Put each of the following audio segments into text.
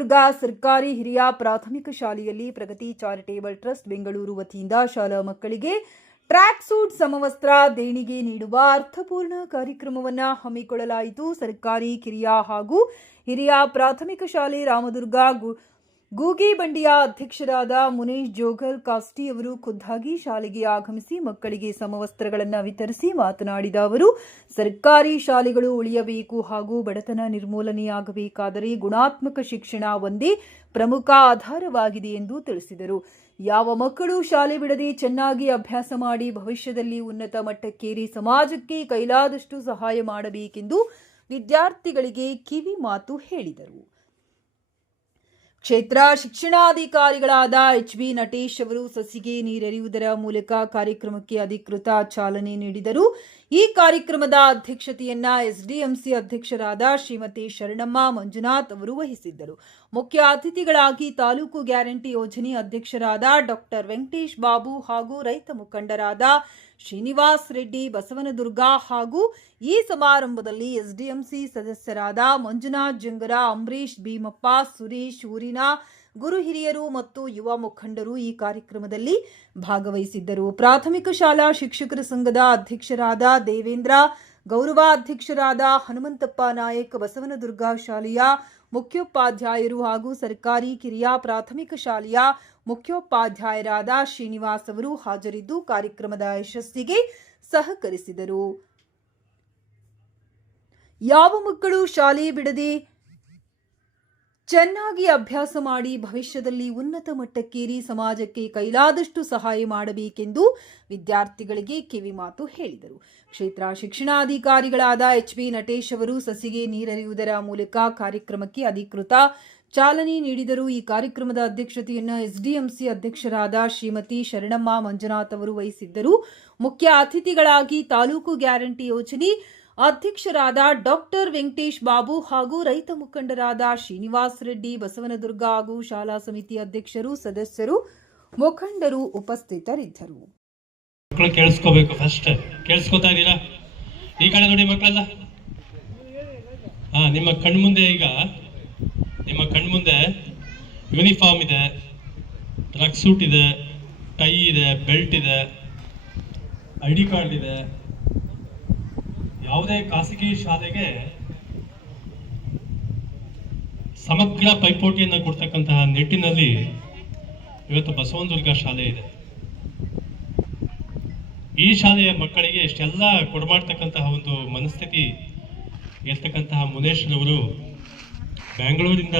ರಾಮದುರ್ಗ ಸರ್ಕಾರಿ ಹಿರಿಯ ಪ್ರಾಥಮಿಕ ಶಾಲೆಯಲ್ಲಿ ಪ್ರಗತಿ ಚಾರಿಟೇಬಲ್ ಟ್ರಸ್ಟ್ ಬೆಂಗಳೂರು ವತಿಯಿಂದ ಶಾಲಾ ಮಕ್ಕಳಿಗೆ ಟ್ರ್ಯಾಕ್ ಸೂಟ್ ಸಮವಸ್ತ್ರ ದೇಣಿಗೆ ನೀಡುವ ಅರ್ಥಪೂರ್ಣ ಕಾರ್ಯಕ್ರಮವನ್ನು ಹಮ್ಮಿಕೊಳ್ಳಲಾಯಿತು. ಸರ್ಕಾರಿ ಕಿರಿಯ ಹಾಗೂ ಹಿರಿಯ ಪ್ರಾಥಮಿಕ ಶಾಲೆ ರಾಮದುರ್ಗ ಗೂಗಿಬಂಡಿಯ ಅಧ್ಯಕ್ಷರಾದ ಮುನೇಶ್ ಜೋಗಲ್ ಕಾಸ್ಟಿ ಅವರು ಖುದ್ದಾಗಿ ಶಾಲೆಗೆ ಆಗಮಿಸಿ ಮಕ್ಕಳಿಗೆ ಸಮವಸ್ತ್ರಗಳನ್ನು ವಿತರಿಸಿ ಮಾತನಾಡಿದ ಅವರು, ಸರ್ಕಾರಿ ಶಾಲೆಗಳು ಉಳಿಯಬೇಕು ಹಾಗೂ ಬಡತನ ನಿರ್ಮೂಲನೆಯಾಗಬೇಕಾದರೆ ಗುಣಾತ್ಮಕ ಶಿಕ್ಷಣ ಒಂದೇ ಪ್ರಮುಖ ಆಧಾರವಾಗಿದೆ ಎಂದು ತಿಳಿಸಿದರು. ಯಾವ ಮಕ್ಕಳು ಶಾಲೆ ಬಿಡದೆ ಚೆನ್ನಾಗಿ ಅಭ್ಯಾಸ ಮಾಡಿ ಭವಿಷ್ಯದಲ್ಲಿ ಉನ್ನತ ಮಟ್ಟಕ್ಕೇರಿ ಸಮಾಜಕ್ಕೆ ಕೈಲಾದಷ್ಟು ಸಹಾಯ ಮಾಡಬೇಕೆಂದು ವಿದ್ಯಾರ್ಥಿಗಳಿಗೆ ಕಿವಿ ಮಾತು ಹೇಳಿದರು. ಕ್ಷೇತ್ರ ಶಿಕ್ಷಣಾಧಿಕಾರಿಗಳಾದ ಎಚ್.ಬಿ. ನಟೇಶ್ ಅವರು ಸಸಿಗೆ ನೀರೆರೆಯುವುದರ ಮೂಲಕ ಕಾರ್ಯಕ್ರಮಕ್ಕೆ ಅಧಿಕೃತ ಚಾಲನೆ ನೀಡಿದರು. ಈ ಕಾರ್ಯಕ್ರಮದ ಅಧ್ಯಕ್ಷತೆಯನ್ನ ಎಸ್ಡಿಎಂಸಿ ಅಧ್ಯಕ್ಷರಾದ ಶ್ರೀಮತಿ ಶರಣಮ್ಮ ಮಂಜುನಾಥ್ ಅವರು ವಹಿಸಿದ್ದರು. ಮುಖ್ಯ ಅತಿಥಿಗಳಾಗಿ ತಾಲೂಕು ಗ್ಯಾರಂಟಿ ಯೋಜನೆ ಅಧ್ಯಕ್ಷರಾದ ಡಾಕ್ಟರ್ ವೆಂಕಟೇಶ್ ಬಾಬು ಹಾಗೂ ರೈತ ಮುಖಂಡರಾದ ಶ್ರೀನಿವಾಸ್ ರೆಡ್ಡಿ ಬಸವನದುರ್ಗ ಹಾಗೂ ಈ ಸಮಾರಂಭದಲ್ಲಿ ಎಸ್ಡಿಎಂಸಿ ಸದಸ್ಯರಾದ ಮಂಜುನಾಥ್ ಜಂಗರ, ಅಂಬರೀಶ್ ಭೀಮಪ್ಪ, ಸುರೇಶ್ ಊರಿನ ಗುರು ಹಿರಿಯರು ಮತ್ತು ಯುವ ಮುಖಂಡರು ಈ ಕಾರ್ಯಕ್ರಮದಲ್ಲಿ ಭಾಗವಹಿಸಿದ್ದರು. ಪ್ರಾಥಮಿಕ ಶಾಲಾ ಶಿಕ್ಷಕರ ಸಂಘದ ಅಧ್ಯಕ್ಷರಾದ ದೇವೇಂದ್ರ, ಗೌರವ ಅಧ್ಯಕ್ಷರಾದ ಹನುಮಂತಪ್ಪ ನಾಯಕ್, ಬಸವನದುರ್ಗ ಶಾಲೆಯ ಮುಖ್ಯೋಪಾಧ್ಯಾಯರು ಹಾಗೂ ಸರ್ಕಾರಿ ಕಿರಿಯ ಪ್ರಾಥಮಿಕ ಶಾಲೆಯ ಮುಖ್ಯೋಪಾಧ್ಯಾಯರಾದ ಶ್ರೀನಿವಾಸ್ ಅವರು ಹಾಜರಿದ್ದು ಕಾರ್ಯಕ್ರಮದ ಯಶಸ್ಸಿಗೆ ಸಹಕರಿಸಿದರು. ಯಾವ ಮಕ್ಕಳು ಶಾಲೆ ಬಿಡದೆ ಚೆನ್ನಾಗಿ ಅಭ್ಯಾಸ ಮಾಡಿ ಭವಿಷ್ಯದಲ್ಲಿ ಉನ್ನತ ಮಟ್ಟಕ್ಕೇರಿ ಸಮಾಜಕ್ಕೆ ಕೈಲಾದಷ್ಟು ಸಹಾಯ ಮಾಡಬೇಕೆಂದು ವಿದ್ಯಾರ್ಥಿಗಳಿಗೆ ಕಿವಿಮಾತು ಹೇಳಿದರು. ಕ್ಷೇತ್ರ ಶಿಕ್ಷಣಾಧಿಕಾರಿಗಳಾದ ಎಚ್.ಬಿ. ನಟೇಶ್ ಅವರು ಸಸಿಗೆ ನೀರೆರೆಯುವುದರ ಮೂಲಕ ಕಾರ್ಯಕ್ರಮಕ್ಕೆ ಅಧಿಕೃತ ಚಾಲನೆ ನೀಡಿದರು. ಈ ಕಾರ್ಯಕ್ರಮದ ಅಧ್ಯಕ್ಷತೆಯನ್ನು ಎಸ್ಡಿಎಂಸಿ ಅಧ್ಯಕ್ಷರಾದ ಶ್ರೀಮತಿ ಶರಣಮ್ಮ ಮಂಜುನಾಥ್ ಅವರು ವಹಿಸಿದ್ದರು. ಮುಖ್ಯ ಅತಿಥಿಗಳಾಗಿ ತಾಲೂಕು ಗ್ಯಾರಂಟಿ ಯೋಜನೆ ಅಧ್ಯಕ್ಷರಾದ ಡಾಕ್ಟರ್ ವೆಂಕಟೇಶ್ ಬಾಬು ಹಾಗೂ ರೈತ ಮುಖಂಡರಾದ ಶ್ರೀನಿವಾಸ್ ರೆಡ್ಡಿ ಬಸವನದುರ್ಗ ಹಾಗೂ ಶಾಲಾ ಸಮಿತಿ ಅಧ್ಯಕ್ಷರು, ಸದಸ್ಯರು, ಮುಖಂಡರು ಉಪಸ್ಥಿತರಿದ್ದರು. ಮಕ್ಕಳು ಕೇಳಿಸ್ಕೋಬೇಕು. ಫಸ್ಟ್ ಕೇಳಿಸ್ಕೋತಾ ಇದ್ದೀರಾ? ಈ ಕಡೆ ನೋಡಿ ಮಕ್ಕಳೆಲ್ಲ. ನಿಮ್ಮ ಕಣ್ಮುಂದೆ ಯೂನಿಫಾರ್ಮ್ ಇದೆ, ಟ್ರಕ್ ಸೂಟ್ ಇದೆ, ಟೈ ಇದೆ, ಬೆಲ್ಟ್ ಇದೆ, ಐಡಿ ಕಾರ್ಡ್ ಇದೆ. ಯಾವುದೇ ಖಾಸಗಿ ಶಾಲೆಗೆ ಸಮಗ್ರ ಪೈಪೋಟಿಯನ್ನು ಕೊಡ್ತಕ್ಕಂತಹ ನಿಟ್ಟಿನಲ್ಲಿ ಇವತ್ತು ಬಸವನದುರ್ಗ ಶಾಲೆ ಇದೆ. ಈ ಶಾಲೆಯ ಮಕ್ಕಳಿಗೆ ಇಷ್ಟೆಲ್ಲ ಕೊಡಮಾಡ್ತಕ್ಕಂತಹ ಒಂದು ಮನಸ್ಥಿತಿ ಇರ್ತಕ್ಕಂತಹ ಮುನೇಶ್ರವರು ಬೆಂಗಳೂರಿಂದ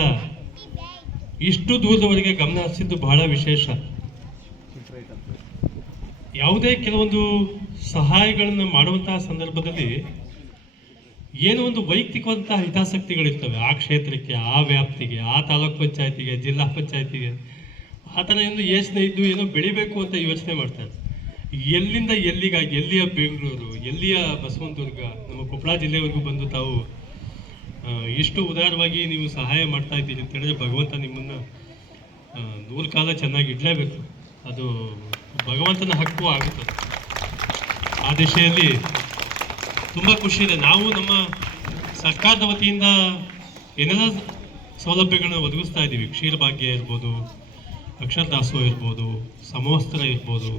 ಇಷ್ಟು ದೂರದವರೆಗೆ ಗಮನ ಹರಿಸಿದ್ದು ಬಹಳ ವಿಶೇಷ. ಯಾವುದೇ ಕೆಲವೊಂದು ಸಹಾಯಗಳನ್ನು ಮಾಡುವಂತಹ ಸಂದರ್ಭದಲ್ಲಿ ಏನೋ ಒಂದು ವೈಯಕ್ತಿಕವಾದಂತಹ ಹಿತಾಸಕ್ತಿಗಳಿರ್ತವೆ. ಆ ಕ್ಷೇತ್ರಕ್ಕೆ, ಆ ವ್ಯಾಪ್ತಿಗೆ, ಆ ತಾಲೂಕ್ ಪಂಚಾಯತಿಗೆ, ಜಿಲ್ಲಾ ಪಂಚಾಯತಿಗೆ ಆ ಥರ ಏನು ಯೋಚನೆ ಇದ್ದು ಏನೋ ಬೆಳಿಬೇಕು ಅಂತ ಯೋಚನೆ ಮಾಡ್ತಾರೆ. ಎಲ್ಲಿಂದ ಎಲ್ಲಿಯ ಬೆಂಗಳೂರು, ಎಲ್ಲಿಯ ಬಸವನದುರ್ಗ, ನಮ್ಮ ಕೊಪ್ಪಳ ಜಿಲ್ಲೆವರೆಗೂ ಬಂದು ತಾವು ಇಷ್ಟು ಉದಾರವಾಗಿ ನೀವು ಸಹಾಯ ಮಾಡ್ತಾ ಇದ್ದೀರಿ ಅಂತ ಹೇಳಿದ್ರೆ ಭಗವಂತ ನಿಮ್ಮನ್ನು 100 ಕಾಲ ಚೆನ್ನಾಗಿ ಇಡಲೇಬೇಕು. ಅದು ಭಗವಂತನ ಹಕ್ಕು ಆಗುತ್ತದೆ. ಆ ದಿಶೆಯಲ್ಲಿ ತುಂಬ ಖುಷಿ ಇದೆ. ನಾವು ನಮ್ಮ ಸರ್ಕಾರದ ವತಿಯಿಂದ ಏನೆಲ್ಲ ಸೌಲಭ್ಯಗಳನ್ನ ಒದಗಿಸ್ತಾ ಇದ್ದೀವಿ. ಕ್ಷೀರಭಾಗ್ಯ ಇರ್ಬೋದು, ಅಕ್ಷರದಾಸೋಹ ಇರ್ಬೋದು, ಸಮವಸ್ತ್ರ ಇರ್ಬೋದು,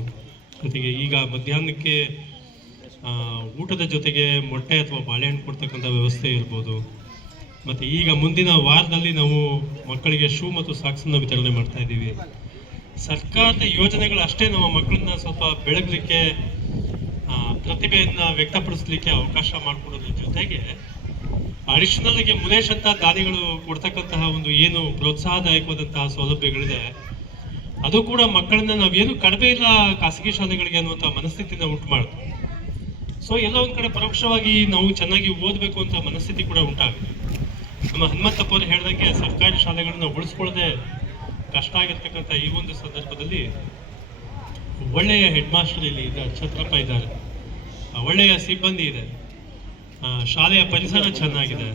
ಜೊತೆಗೆ ಈಗ ಮಧ್ಯಾಹ್ನಕ್ಕೆ ಊಟದ ಜೊತೆಗೆ ಮೊಟ್ಟೆ ಅಥವಾ ಬಾಳೆಹಣ್ಣು ಕೊಡ್ತಕ್ಕಂಥ ವ್ಯವಸ್ಥೆ ಇರ್ಬೋದು. ಮತ್ತು ಈಗ ಮುಂದಿನ ವಾರದಲ್ಲಿ ನಾವು ಮಕ್ಕಳಿಗೆ ಶೂ ಮತ್ತು ಸಾಕ್ಸನ್ನು ವಿತರಣೆ ಮಾಡ್ತಾ ಇದ್ದೀವಿ. ಸರ್ಕಾರದ ಯೋಜನೆಗಳು ಅಷ್ಟೇ ನಮ್ಮ ಮಕ್ಕಳನ್ನ ಸ್ವಲ್ಪ ಬೆಳಗಲಿಕ್ಕೆ, ಪ್ರತಿಭೆಯನ್ನು ವ್ಯಕ್ತಪಡಿಸಲಿಕ್ಕೆ ಅವಕಾಶ ಮಾಡಿಕೊಡೋದ್ರ ಜೊತೆಗೆ ಅಡಿಷನಲ್ ಆಗಿ ಮುನೇಶ್ ಅಂತ ದಾನಿಗಳು ಕೊಡ್ತಕ್ಕಂತಹ ಒಂದು ಏನು ಪ್ರೋತ್ಸಾಹದಾಯಕವಾದಂತಹ ಸೌಲಭ್ಯಗಳಿದೆ, ಅದು ಕೂಡ ಮಕ್ಕಳನ್ನ ನಾವೇನು ಕಡಿಮೆ ಇಲ್ಲ ಖಾಸಗಿ ಶಾಲೆಗಳಿಗೆ ಅನ್ನುವಂಥ ಮನಸ್ಥಿತಿನ ಉಂಟು ಮಾಡುತ್ತೆ. ಸೊ ಎಲ್ಲ ಒಂದು ಕಡೆ ಪರೋಕ್ಷವಾಗಿ ನಾವು ಚೆನ್ನಾಗಿ ಓದಬೇಕು ಅಂತ ಮನಸ್ಥಿತಿ ಕೂಡ ಉಂಟಾಗುತ್ತೆ. ನಮ್ಮ ಹನುಮಂತಪ್ಪ ಅವರು ಹೇಳ್ದಂಗೆ ಸರ್ಕಾರಿ ಶಾಲೆಗಳನ್ನ ಉಳಿಸ್ಕೊಳ್ಳದೆ ಕಷ್ಟ ಆಗಿರ್ತಕ್ಕಂಥ ಈ ಒಂದು ಸಂದರ್ಭದಲ್ಲಿ ಒಳ್ಳೆಯ ಹೆಡ್ ಮಾಸ್ಟರ್ ಇಲ್ಲಿ ಇದ್ದಾರೆ, ಛತ್ರಪ್ಪ ಇದ್ದಾರೆ, ಒಳ್ಳೆಯ ಸಿಬ್ಬಂದಿ ಇದೆ, ಶಾಲೆಯ ಪರಿಸರ ಚೆನ್ನಾಗಿದೆ,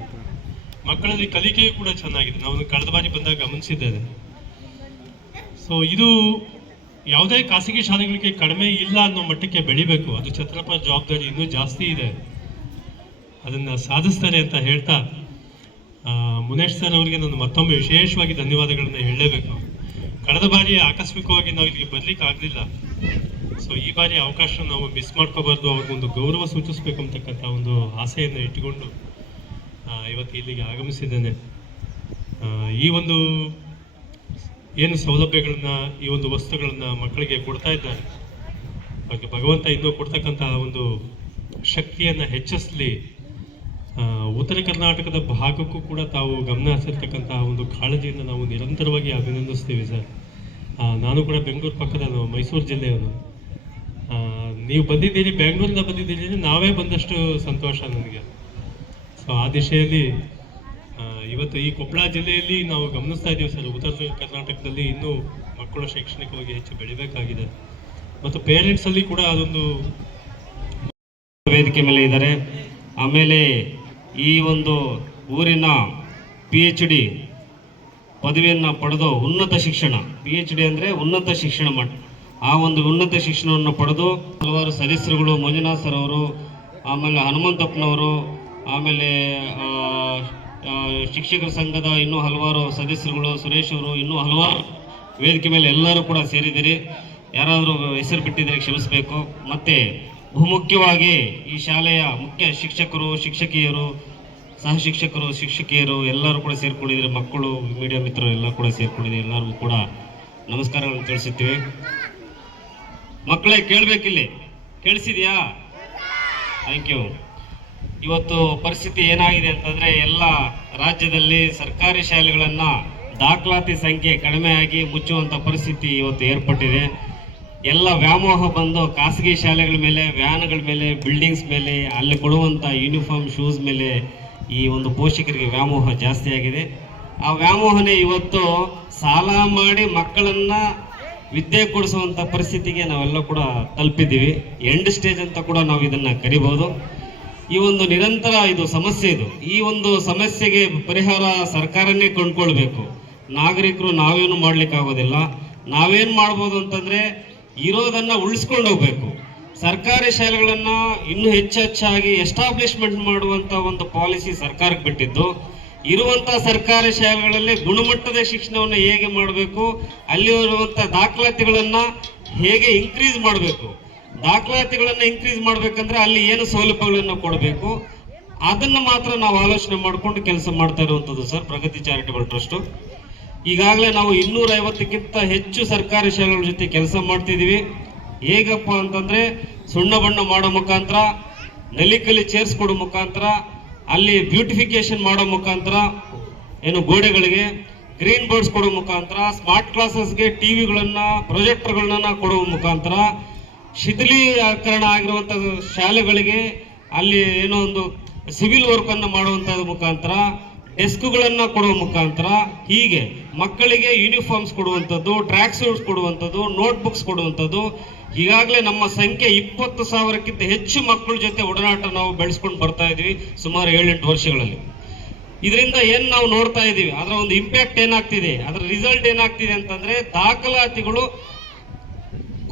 ಮಕ್ಕಳಲ್ಲಿ ಕಲಿಕೆಯೂ ಕೂಡ ಚೆನ್ನಾಗಿದೆ. ನಾವು ಕಳೆದ ಬಾರಿ ಬಂದಾಗ ಗಮನಿಸಿದ್ದೇನೆ. ಸೊ ಇದು ಯಾವುದೇ ಖಾಸಗಿ ಶಾಲೆಗಳಿಗೆ ಕಡಿಮೆ ಇಲ್ಲ ಅನ್ನೋ ಮಟ್ಟಕ್ಕೆ ಬೆಳಿಬೇಕು. ಅದು ಛತ್ರಪ್ಪ ಜವಾಬ್ದಾರಿ ಇನ್ನೂ ಜಾಸ್ತಿ ಇದೆ, ಅದನ್ನು ಸಾಧಿಸ್ತಾರೆ ಅಂತ ಹೇಳ್ತಾ ಮುನೇಶ್ ಸರ್ ಅವರಿಗೆ ನಾನು ಮತ್ತೊಮ್ಮೆ ವಿಶೇಷವಾಗಿ ಧನ್ಯವಾದಗಳನ್ನ ಹೇಳಲೇಬೇಕು. ಕಳೆದ ಬಾರಿ ಆಕಸ್ಮಿಕವಾಗಿ ನಾವು ಇಲ್ಲಿಗೆ ಬರ್ಲಿಕ್ಕೆ ಆಗಲಿಲ್ಲ. ಸೊ ಈ ಬಾರಿ ಅವಕಾಶ ನಾವು ಮಿಸ್ ಮಾಡ್ಕೋಬಾರ್ದು, ಅವ್ರಿಗೊಂದು ಗೌರವ ಸೂಚಿಸಬೇಕು ಅಂತಕ್ಕಂಥ ಒಂದು ಆಸೆಯನ್ನು ಇಟ್ಟುಕೊಂಡು ಇವತ್ತು ಇಲ್ಲಿಗೆ ಆಗಮಿಸಿದ್ದೇನೆ. ಈ ಒಂದು ಏನು ಸೌಲಭ್ಯಗಳನ್ನ, ಈ ಒಂದು ವಸ್ತುಗಳನ್ನ ಮಕ್ಕಳಿಗೆ ಕೊಡ್ತಾ ಇದ್ದಾರೆ, ಬಗ್ಗೆ ಭಗವಂತ ಇನ್ನೂ ಕೊಡ್ತಕ್ಕಂತಹ ಒಂದು ಶಕ್ತಿಯನ್ನ ಹೆಚ್ಚಿಸಲಿ. ಉತ್ತರ ಕರ್ನಾಟಕದ ಭಾಗಕ್ಕೂ ಕೂಡ ತಾವು ಗಮನ ಹರಿಸಿರ್ತಕ್ಕಂತಹ ಒಂದು ಕಾಳಜಿಯನ್ನು ನಾವು ನಿರಂತರವಾಗಿ ಅಭಿನಂದಿಸ್ತೀವಿ ಸರ್. ನಾನು ಕೂಡ ಬೆಂಗಳೂರು ಪಕ್ಕದ ಮೈಸೂರು ಜಿಲ್ಲೆಯವನು. ನೀವು ಬಂದಿದ್ದೀರಿ, ಬೆಂಗಳೂರಿಂದ ಬಂದಿದ್ದೀರಿ, ನಾವೇ ಬಂದಷ್ಟು ಸಂತೋಷ ನನಗೆ. ಸೊ ಆ ದಿಶೆಯಲ್ಲಿ ಇವತ್ತು ಈ ಕೊಪ್ಪಳ ಜಿಲ್ಲೆಯಲ್ಲಿ ನಾವು ಗಮನಿಸ್ತಾ ಇದ್ದೀವಿ ಸರ್, ಉತ್ತರ ಕರ್ನಾಟಕದಲ್ಲಿ ಇನ್ನೂ ಮಕ್ಕಳು ಶೈಕ್ಷಣಿಕವಾಗಿ ಹೆಚ್ಚು ಬೆಳಿಬೇಕಾಗಿದೆ ಮತ್ತು ಪೇರೆಂಟ್ಸ್ ಅಲ್ಲಿ ಕೂಡ ಅದೊಂದು ವೇದಿಕೆ ಮೇಲೆ ಇದ್ದಾರೆ. ಆಮೇಲೆ ಈ ಒಂದು ಊರಿನ PhD ಪದವಿಯನ್ನು ಪಡೆದು ಉನ್ನತ ಶಿಕ್ಷಣ, PhD ಅಂದರೆ ಉನ್ನತ ಶಿಕ್ಷಣ ಮಟ್ಟ, ಆ ಒಂದು ಉನ್ನತ ಶಿಕ್ಷಣವನ್ನು ಪಡೆದು ಹಲವಾರು ಸದಸ್ಯರುಗಳು, ಮಂಜುನಾಥ್ ಸರ್ ಅವರು, ಆಮೇಲೆ ಹನುಮಂತಪ್ಪನವರು, ಆಮೇಲೆ ಶಿಕ್ಷಕರ ಸಂಘದ ಇನ್ನೂ ಹಲವಾರು ಸದಸ್ಯರುಗಳು, ಸುರೇಶ್ ಅವರು, ಇನ್ನೂ ಹಲವಾರು ವೇದಿಕೆ ಮೇಲೆ ಎಲ್ಲರೂ ಕೂಡ ಸೇರಿದ್ದೀರಿ. ಯಾರಾದರೂ ಹೆಸರು ಬಿಟ್ಟಿದ್ರೆ ಕ್ಷಮಿಸಬೇಕು. ಮತ್ತು ಬಹುಮುಖ್ಯವಾಗಿ ಈ ಶಾಲೆಯ ಮುಖ್ಯ ಶಿಕ್ಷಕರು, ಶಿಕ್ಷಕಿಯರು, ಸಹ ಶಿಕ್ಷಕರು, ಶಿಕ್ಷಕಿಯರು ಎಲ್ಲರೂ ಕೂಡ ಸೇರ್ಕೊಂಡಿದ್ದೀರಿ. ಮಕ್ಕಳು, ಮೀಡಿಯಾ ಮಿತ್ರರು ಎಲ್ಲ ಕೂಡ ಸೇರ್ಕೊಂಡಿದ್ದೀರಿ. ಎಲ್ಲರಿಗೂ ಕೂಡ ನಮಸ್ಕಾರಗಳನ್ನು ತಿಳಿಸುತ್ತೀವಿ. ಮಕ್ಕಳೇ ಕೇಳಬೇಕಿಲ್ಲಿ, ಕೇಳಿಸಿದ್ಯಾ? Thank you. ಇವತ್ತು ಪರಿಸ್ಥಿತಿ ಏನಾಗಿದೆ ಅಂತಂದರೆ, ಎಲ್ಲ ರಾಜ್ಯದಲ್ಲಿ ಸರ್ಕಾರಿ ಶಾಲೆಗಳನ್ನು ದಾಖಲಾತಿ ಸಂಖ್ಯೆ ಕಡಿಮೆಯಾಗಿ ಮುಚ್ಚುವಂಥ ಪರಿಸ್ಥಿತಿ ಇವತ್ತು ಏರ್ಪಟ್ಟಿದೆ. ಎಲ್ಲ ವ್ಯಾಮೋಹ ಬಂದು ಖಾಸಗಿ ಶಾಲೆಗಳ ಮೇಲೆ, ವ್ಯಾನ್ಗಳ ಮೇಲೆ, ಬಿಲ್ಡಿಂಗ್ಸ್ ಮೇಲೆ, ಅಲ್ಲಿ ಕೊಡುವಂಥ ಯೂನಿಫಾರ್ಮ್, ಶೂಸ್ ಮೇಲೆ ಈ ಒಂದು ಪೋಷಕರಿಗೆ ವ್ಯಾಮೋಹ ಜಾಸ್ತಿ ಆಗಿದೆ. ಆ ವ್ಯಾಮೋಹನೇ ಇವತ್ತು ಸಾಲ ಮಾಡಿ ಮಕ್ಕಳನ್ನು ವಿದ್ಯೆ ಕೊಡಿಸುವಂಥ ಪರಿಸ್ಥಿತಿಗೆ ನಾವೆಲ್ಲ ಕೂಡ ತಲುಪಿದ್ದೀವಿ. ಎಂಡ್ ಸ್ಟೇಜ್ ಅಂತ ಕೂಡ ನಾವು ಇದನ್ನು ಕರಿಬೋದು. ಈ ಒಂದು ನಿರಂತರ ಇದು ಸಮಸ್ಯೆ ಇದು. ಈ ಒಂದು ಸಮಸ್ಯೆಗೆ ಪರಿಹಾರ ಸರ್ಕಾರನೇ ಕೊಂಡ್ಕೊಳ್ಬೇಕು. ನಾಗರಿಕರು ನಾವೇನು ಮಾಡ್ಲಿಕ್ಕಾಗೋದಿಲ್ಲ. ನಾವೇನು ಮಾಡ್ಬೋದು ಅಂತಂದರೆ ಇರೋದನ್ನು ಉಳಿಸ್ಕೊಂಡು ಹೋಗ್ಬೇಕು. ಸರ್ಕಾರಿ ಶಾಲೆಗಳನ್ನು ಇನ್ನೂ ಹೆಚ್ಚಾಗಿ ಎಸ್ಟಾಬ್ಲಿಷ್ಮೆಂಟ್ ಮಾಡುವಂಥ ಒಂದು ಪಾಲಿಸಿ ಸರ್ಕಾರಕ್ಕೆ ಬಿಟ್ಟಿದ್ದು. ಇರುವಂಥ ಸರ್ಕಾರಿ ಶಾಲೆಗಳಲ್ಲಿ ಗುಣಮಟ್ಟದ ಶಿಕ್ಷಣವನ್ನು ಹೇಗೆ ಮಾಡಬೇಕು, ಅಲ್ಲಿರುವಂಥ ದಾಖಲಾತಿಗಳನ್ನು ಹೇಗೆ ಇನ್ಕ್ರೀಸ್ ಮಾಡಬೇಕು, ದಾಖಲಾತಿಗಳನ್ನು ಇನ್ಕ್ರೀಸ್ ಮಾಡಬೇಕಂದ್ರೆ ಅಲ್ಲಿ ಏನು ಸೌಲಭ್ಯಗಳನ್ನು ಕೊಡಬೇಕು, ಅದನ್ನು ಮಾತ್ರ ನಾವು ಆಲೋಚನೆ ಮಾಡಿಕೊಂಡು ಕೆಲಸ ಮಾಡ್ತಾ ಇರುವಂಥದ್ದು ಸರ್ ಪ್ರಗತಿ ಚಾರಿಟಬಲ್ ಟ್ರಸ್ಟು. ಈಗಾಗಲೇ ನಾವು 250ಕ್ಕಿಂತ ಹೆಚ್ಚು ಸರ್ಕಾರಿ ಶಾಲೆಗಳ ಜೊತೆ ಕೆಲಸ ಮಾಡ್ತಿದ್ದೀವಿ. ಹೇಗಪ್ಪ ಅಂತಂದರೆ, ಸುಣ್ಣ ಬಣ್ಣ ಮಾಡೋ ಮುಖಾಂತರ, ನಲಿಕಲಿ ಚೇರ್ಸ್ ಕೊಡೋ ಮುಖಾಂತರ, ಅಲ್ಲಿ ಬ್ಯೂಟಿಫಿಕೇಶನ್ ಮಾಡೋ ಮುಖಾಂತರ, ಏನು ಗೋಡೆಗಳಿಗೆ ಗ್ರೀನ್ ಬೋರ್ಡ್ಸ್ ಕೊಡೋ ಮುಖಾಂತರ, ಸ್ಮಾರ್ಟ್ ಕ್ಲಾಸಸ್ಗೆ ಟಿವಿಗಳನ್ನು, ಪ್ರೊಜೆಕ್ಟರ್ಗಳನ್ನ ಕೊಡುವ ಮುಖಾಂತರ, ಶಿಥಿಲೀಕರಣ ಆಗಿರುವಂಥ ಶಾಲೆಗಳಿಗೆ ಅಲ್ಲಿ ಏನೋ ಒಂದು ಸಿವಿಲ್ ವರ್ಕನ್ನು ಮಾಡುವಂಥದ್ದು ಮುಖಾಂತರ, ಡೆಸ್ಕ್ಗಳನ್ನು ಕೊಡುವ ಮುಖಾಂತರ, ಹೀಗೆ ಮಕ್ಕಳಿಗೆ ಯೂನಿಫಾರ್ಮ್ಸ್ ಕೊಡುವಂಥದ್ದು, ಟ್ರ್ಯಾಕ್ ಸೂಟ್ಸ್ ಕೊಡುವಂಥದ್ದು, ನೋಟ್ಬುಕ್ಸ್ ಕೊಡುವಂಥದ್ದು. ಈಗಾಗಲೇ ನಮ್ಮ ಸಂಖ್ಯೆ 20,000ಕ್ಕಿಂತ ಹೆಚ್ಚು ಮಕ್ಕಳ ಜೊತೆ ಒಡನಾಟ ನಾವು ಬೆಳೆಸ್ಕೊಂಡು ಬರ್ತಾ ಇದ್ದೀವಿ ಸುಮಾರು 7-8 ವರ್ಷಗಳಲ್ಲಿ. ಇದರಿಂದ ಏನು ನಾವು ನೋಡ್ತಾ ಇದ್ದೀವಿ, ಅದರ ಒಂದು ಇಂಪ್ಯಾಕ್ಟ್ ಏನಾಗ್ತಿದೆ, ಅದರ ರಿಸಲ್ಟ್ ಏನಾಗ್ತಿದೆ ಅಂತಂದ್ರೆ, ದಾಖಲಾತಿಗಳು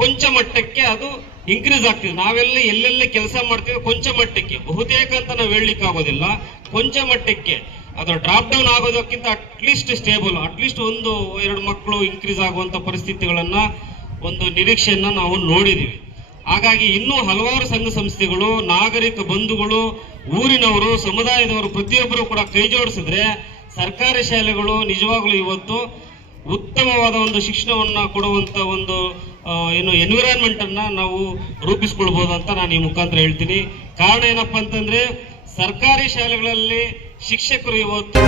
ಕೊಂಚ ಮಟ್ಟಕ್ಕೆ ಅದು ಇನ್ಕ್ರೀಸ್ ಆಗ್ತಿದೆ. ನಾವೆಲ್ಲ ಎಲ್ಲೆಲ್ಲಿ ಕೆಲಸ ಮಾಡ್ತೀವಿ ಕೊಂಚ ಮಟ್ಟಕ್ಕೆ, ಬಹುತೇಕ ಅಂತ ನಾವು ಹೇಳಲಿಕ್ಕೆ ಆಗೋದಿಲ್ಲ, ಕೊಂಚ ಮಟ್ಟಕ್ಕೆ ಅದು ಡ್ರಾಪ್ ಡೌನ್ ಆಗೋದಕ್ಕಿಂತ ಅಟ್ಲೀಸ್ಟ್ ಸ್ಟೇಬಲ್, ಅಟ್ಲೀಸ್ಟ್ 1-2 ಮಕ್ಕಳು ಇನ್ಕ್ರೀಸ್ ಆಗುವಂಥ ಪರಿಸ್ಥಿತಿಗಳನ್ನ, ಒಂದು ನಿರೀಕ್ಷೆಯನ್ನ ನಾವು ನೋಡಿದ್ದೀವಿ. ಹಾಗಾಗಿ ಇನ್ನೂ ಹಲವಾರು ಸಂಘ ಸಂಸ್ಥೆಗಳು, ನಾಗರಿಕ ಬಂಧುಗಳು, ಊರಿನವರು, ಸಮುದಾಯದವರು ಪ್ರತಿಯೊಬ್ಬರು ಕೂಡ ಕೈ ಜೋಡಿಸಿದ್ರೆ ಸರ್ಕಾರಿ ಶಾಲೆಗಳು ನಿಜವಾಗ್ಲೂ ಇವತ್ತು ಉತ್ತಮವಾದ ಒಂದು ಶಿಕ್ಷಣವನ್ನ ಕೊಡುವಂತ ಒಂದು ಏನು ಎನ್ವಿರಾನ್ಮೆಂಟ್ ಅನ್ನ ನಾವು ರೂಪಿಸ್ಕೊಳ್ಬಹುದು ಅಂತ ನಾನು ಈ ಮುಖಾಂತರ ಹೇಳ್ತೀನಿ. ಕಾರಣ ಏನಪ್ಪಾ ಅಂತಂದ್ರೆ, ಸರ್ಕಾರಿ ಶಾಲೆಗಳಲ್ಲಿ ಶಿಕ್ಷಕರು ಇವತ್ತು